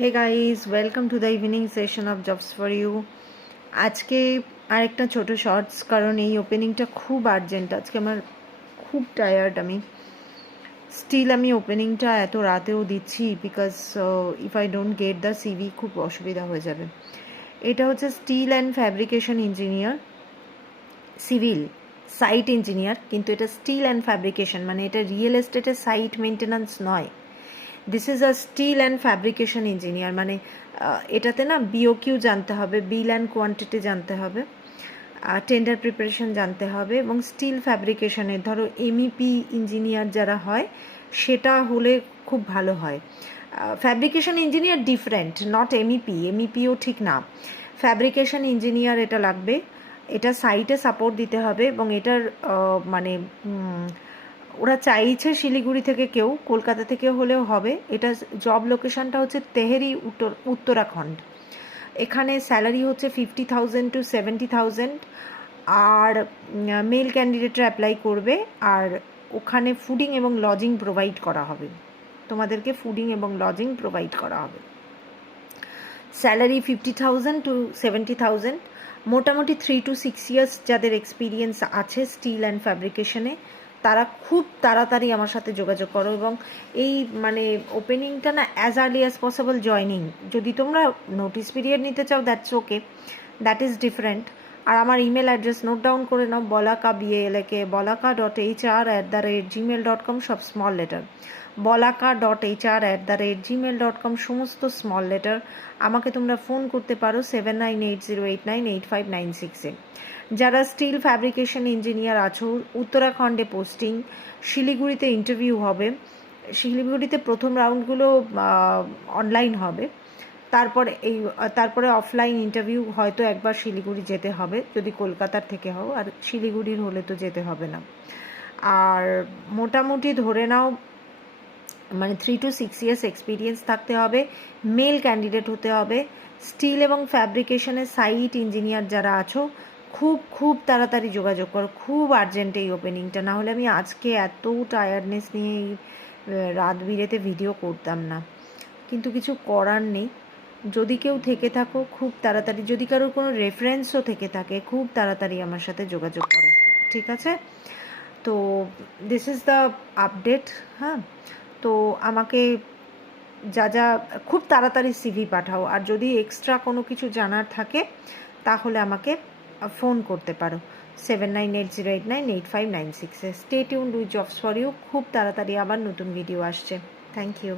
Hey guys, welcome to the evening session of Jobs for You. আজকে আরেকটা ছোট shorts, কারণ এই ওপেনিংটা খুব আর্জেন্ট। আজকে আমার খুব টায়ার্ড, আমি স্টিল ওপেনিংটা এত রাতেও দিচ্ছি because if I don't get the CV খুব অসুবিধা হয়ে যাবে। এটা হচ্ছে steel and fabrication engineer, civil site engineer, কিন্তু এটা স্টিল অ্যান্ড ফ্যাব্রিকেশন, মানে এটা রিয়েল এস্টেটের সাইট মেনটেন্যান্স নয়। This is a steel and fabrication engineer, মানে এটাতে না বিওকিউ জানতে হবে, বিল অ্যান্ড কোয়ান্টিটি জানতে হবে, টেন্ডার প্রিপারেশন জানতে হবে, এবং স্টিল ফ্যাব্রিকেশনে ধরো এমইপি ইঞ্জিনিয়ার যারা হয় সেটা হলে খুব ভালো হয়। ফ্যাব্রিকেশন ইঞ্জিনিয়ার ডিফারেন্ট, নট এমইপিও ঠিক না, ফ্যাব্রিকেশন ইঞ্জিনিয়ার এটা লাগবে। এটা সাইটে সাপোর্ট দিতে হবে, এবং এটার মানে ওরা চাইছে শিলিগুড়ি থেকে, কেউ কলকাতা থেকে হলেও হবে। এটা জব লোকেশনটা হচ্ছে তেহেরি, উত্তরাখণ্ড। এখানে স্যালারি হচ্ছে 50,000 to 70,000, আর মেল ক্যান্ডিডেটরা অ্যাপ্লাই করবে। আর ওখানে ফুডিং এবং লজিং প্রোভাইড করা হবে, তোমাদেরকে ফুডিং এবং লজিং প্রোভাইড করা হবে। Salary 50,000 to 70,000। মোটামুটি 3 to 6 years যাদের এক্সপিরিয়েন্স আছে স্টিল অ্যান্ড ফ্যাব্রিকেশনে, তারা খুব তাড়াতাড়ি আমার সাথে যোগাযোগ করো। এবং এই মানে ওপেনিংটা না as early as possible joining. যদি তোমরা নোটিস পিরিয়ড নিতে চাও that's okay, that is different. আর আমার ইমেল অ্যাড্রেস নোট ডাউন করে নাও, bolaka.hr@gmail.com, সব স্মল লেটার, bolaka.hr@gmail.com, সমস্ত স্মল লেটার। আমাকে তোমরা ফোন করতে পারো 7980898596-এ। যারা স্টিল ফ্যাব্রিকেশন ইঞ্জিনিয়ার আছো, উত্তরাখণ্ডে পোস্টিং, শিলিগুড়িতে ইন্টারভিউ হবে। শিলিগুড়িতে প্রথম রাউন্ডগুলো অনলাইন হবে, তারপরে অফলাইন ইন্টারভিউ, হয়তো একবার শিলিগুড়ি যেতে হবে যদি কলকাতার থেকে হও, আর শিলিগুড়ির হলে তো যেতে হবে না। আর মোটামুটি ধরে নাও মানে 3 to 6 years এক্সপিরিয়েন্স থাকতে হবে, মেল ক্যান্ডিডেট হতে হবে। স্টিল এবং ফ্যাব্রিকেশনের সাইট ইঞ্জিনিয়ার যারা আছো, খুব খুব তাড়াতাড়ি যোগাযোগ করো, খুব আর্জেন্ট এই ওপেনিংটা। না হলে আমি আজকে এত টায়ার্ডনেস নিয়ে এই রাত বিরেতে ভিডিও করতাম না, কিন্তু কিছু করার নেই। যদি কেউ থেকে থাকো খুব তাড়াতাড়ি, যদি কারোর কোনো রেফারেন্সও থেকে থাকে, খুব তাড়াতাড়ি আমার সাথে যোগাযোগ করো, ঠিক আছে? তো দিস ইজ দ্য আপডেট। হ্যাঁ, তো আমাকে যা খুব তাড়াতাড়ি সিভি পাঠাও। আর যদি এক্সট্রা কোনো কিছু জানার থাকে তাহলে আমাকে ফোন করতে পারো 7980898596-এ। Stay tuned with jobs for you. খুব তাড়াতাড়ি আবার নতুন ভিডিও আসছে। Thank you.